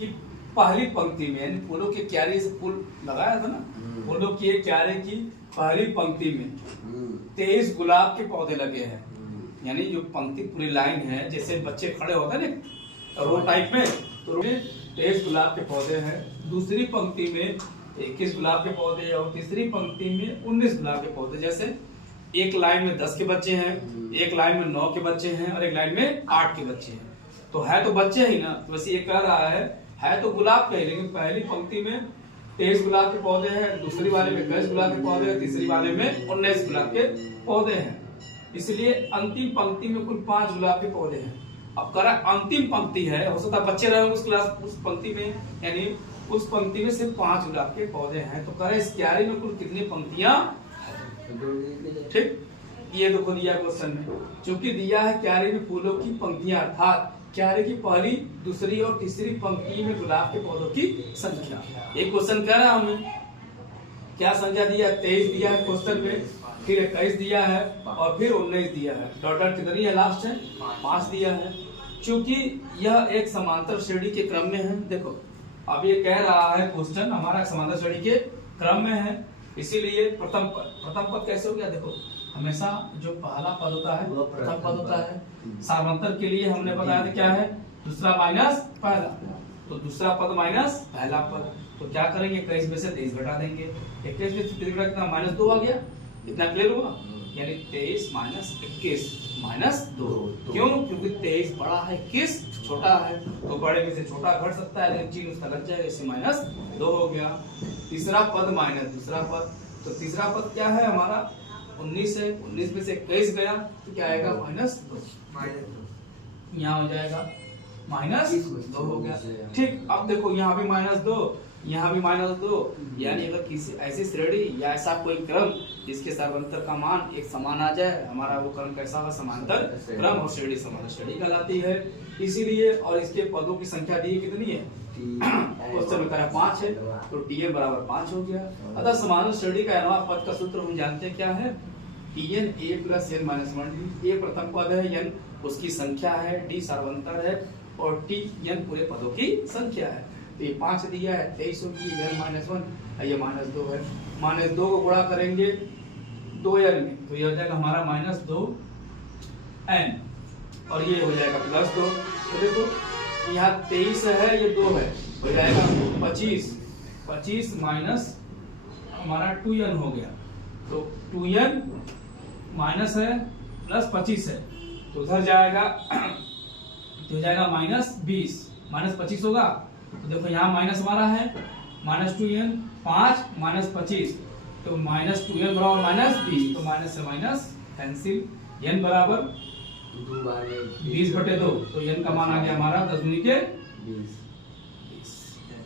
कि पहली पंक्ति में फूलों के क्यारे से फूल लगाया था ना, फूलों की क्यारे की पहली पंक्ति में 23 गुलाब के पौधे लगे हैं। यानी जो पंक्ति पूरी लाइन है, जैसे बच्चे खड़े होते हैं ना रो टाइप में, तो 23 गुलाब के पौधे हैं। दूसरी पंक्ति में 21 गुलाब के पौधे और तीसरी पंक्ति में 19 गुलाब के पौधे। जैसे एक लाइन में 10 के बच्चे हैं, एक लाइन में 9 के बच्चे हैं और एक लाइन में 8 के बच्चे हैं। तो है तो बच्चे ही ना, तो वैसे ये कह रहा है तो गुलाब के, लेकिन पहली पंक्ति में 23 गुलाब के पौधे हैं, दूसरी वाले में 21 गुलाब के पौधे हैं, तीसरी वाले में 19 गुलाब के पौधे हैं। इसलिए अंतिम पंक्ति में कुल 5 गुलाब के पौधे हैं। अब करा अंतिम पंक्ति है, हो सकता है बच्चे रहे उस पंक्ति में, यानी उस पंक्ति में सिर्फ 5 गुलाब के पौधे हैं। तो कह इस क्यारी में कुल कितनी पंक्तियां? ठीक, ये देखो दिया क्वेश्चन में, चूंकि दिया है क्यारी में फूलों की पंक्तियां, अर्थात क्यारे की पहली, दूसरी और तीसरी पंक्ति में गुलाब के पौधों की संख्या। एक क्वेश्चन कह रहा हमें क्या संख्या दिया? 23 दिया है क्वेश्चन में, फिर 21 दिया है और फिर 19 दिया है। डॉट कितनी है? लास्ट है 5 दिया है। चूंकि यह एक समांतर श्रेणी के क्रम में है, देखो अब ये कह रहा है क्वेश्चन हमारा समांतर श्रेणी के क्रम में है, इसीलिए प्रथम पद कैसे हो गया? देखो हमेशा जो पहला पद होता है प्रथम पद होता है। सामांतर के लिए हमने बताया था क्या है? दूसरा माइनस पहला, तो दूसरा पद माइनस पहला पद। तो क्या करेंगे? 21 में से 23 घटा देंगे। 21 में से 23 घटा कितना? -2 आ गया। इतना क्लियर हुआ? यानी 23 माइनस 21 माइनस 2। क्यों? क्योंकि 23 बड़ा है, 21 छोटा है, तो बड़े में से छोटा घट सकता है, लेकिन चिन्ह उसका लग जाएगा, इससे -2 हो गया। तीसरा पद माइनस दूसरा पद, तो तीसरा पद क्या है हमारा? 19 है, 19 में से 21 गया तो क्या आएगा? -2। यहाँ हो जाएगा -2 हो गया। ठीक, अब देखो यहाँ भी -2, यहाँ भी -2। यानी अगर किसी ऐसी श्रेणी या ऐसा कोई क्रम जिसके सर्वांतर का मान एक समान आ जाए, हमारा वो क्रम कैसा होगा? समांतर क्रम, और श्रेणी समांतर श्रेणी कहलाती है। इसीलिए, और इसके पदों की संख्या दी कितनी है? क्वेश्चन में कहा 5 है, तो Tn बराबर 5 हो गया। अतः समांतर श्रेणी का अनवा पद का सूत्र हम जानते हैं क्या है? Tn a plus n minus 1d। a प्रथम पद है, n उसकी संख्या है, d सर्वांतर है और Tn पूरे पदों की संख्या है। तो ये 5 दिया है, 23 होगी, n -1, ये -2 है। -2 को गुणा करेंगे 2n में, तो ये हो जाएगा हमारा -2n और ये हो जाएगा +2। तो देखो यहाँ 23 है, ये 2 है, हो जाएगा 25 माइनस हमारा 2n हो गया। तो 2n माइनस है प्लस 25 है, तो उधर जाएगा तो हो जाएगा -20 -25 होगा। तो देखो यहाँ माइनस हमारा है -2n, 5 -25, तो -2n बराबर -20, तो माइनस से माइनस कैंसिल। n बराबर 20/2, तो n का मान आ गया हमारा 10 दूनी के 20।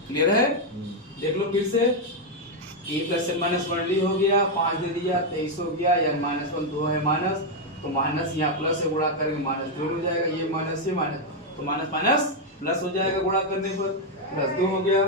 क्लियर है? देख लो फिर से, a plus n minus 1d हो गया, 5 दे दिया, 23 हो गया, n -1 2 है माइनस, तो माइनस यहाँ प्लस से गुणा करेंगे -2 हो जाएगा, ये माइनस ये माइनस, तो माइनस माइनस प्लस हो जाएगा गुणा करने पर, +2 हो गया,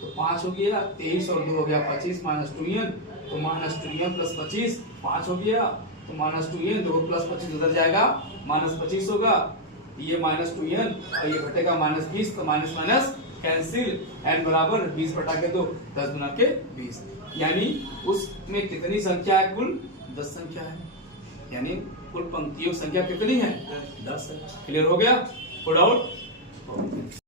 तो 5 हो गया, 23 और 2 हो गया 25 -2n, तो -2n प्लस 25 5 हो गया, तो -2n 2 प्लस 25 उधर जाएगा -25 होगा, ये -2n और ये घटेगा -20, तो माइनस माइनस कैंसिल। n बराबर 20/2, 10 गुना के 20। यानी उसमें कितनी संख्या है? कुल 10 संख्या है, यानी कुल पंक्तियों की संख्या कितनी है? 10 है। क्लियर हो गया? Code out.